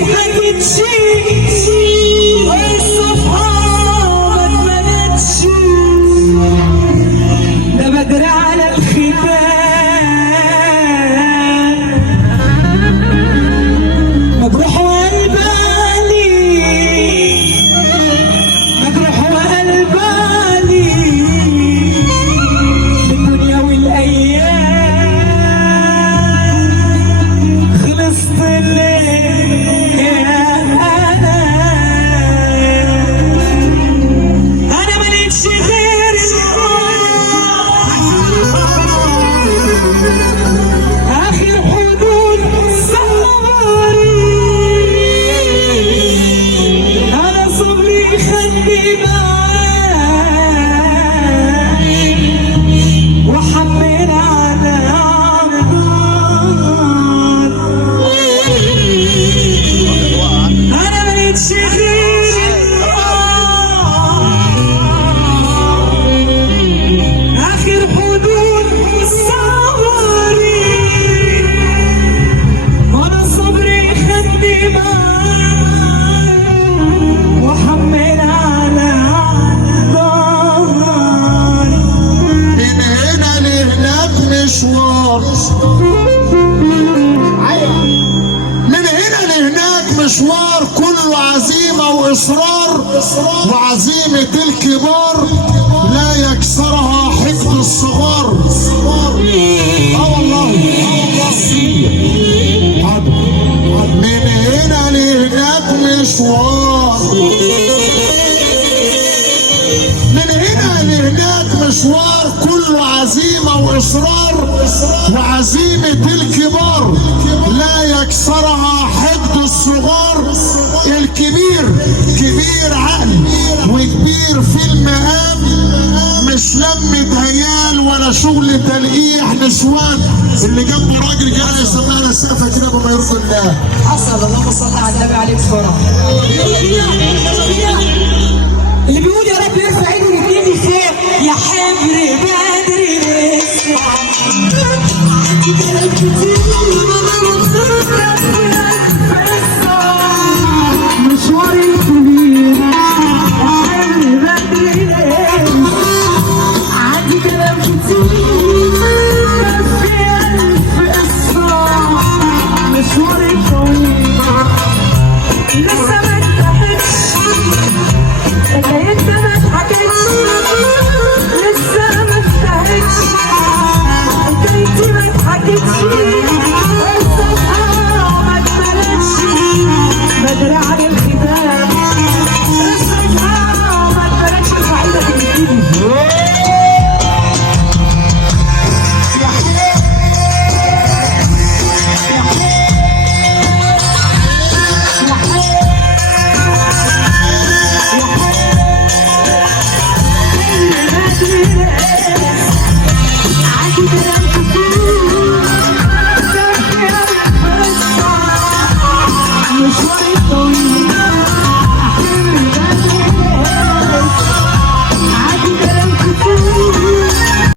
ضحكتش والصفحة ما اتملتش، ده بدر على الختام مجروح وقلبالي، مجروح وقلبالي الدنيا والايام خلصت انا مالكش غير اخر حدود صبري، انا صبري خدني معاك وحمل على عرضك، انا مالكش غير اخر حدود صبري، وانا صبري خدني معاك وحمل على ظهري. من هنا لهناك مشوار، من هنا لهناك مشوار كله عزيمة وإصرار، وعزيمة الكبار لا يكسرها حقد الصغار. والله من هنا لهناك مشوار، من هنا لهناك مشوار كله عزيمة وإصرار، وعزيمة الكبار لا يكسرها حقد الصغار. الكبير كبير عقل وكبير في المقام، مش لمة عيال ولا شغل تلقيح نسوان. اللي جنبه راجل كده يسمعنا السقفة كده بما يرضي الله. حصل اللهم صل على النبي عليه الصلاة. اللي بيقول يا رب يرفع ايده الاثنين لفوق يا حبر بدري لسه مشوار الكبير يا حبر بدري لسه، عندي كلام كتير في ألف قصة، مشوار الطويل لسه ما انتهتش، انت ما اتحكتش لسه ما انتهتش، انت ما اتحكتش الصفحة ما اتملتش، بدر على الختام الصفحة ما اتملتش. سعيدة تجيبي يا حبيبي يا حبيبي يا حبيبي مشوار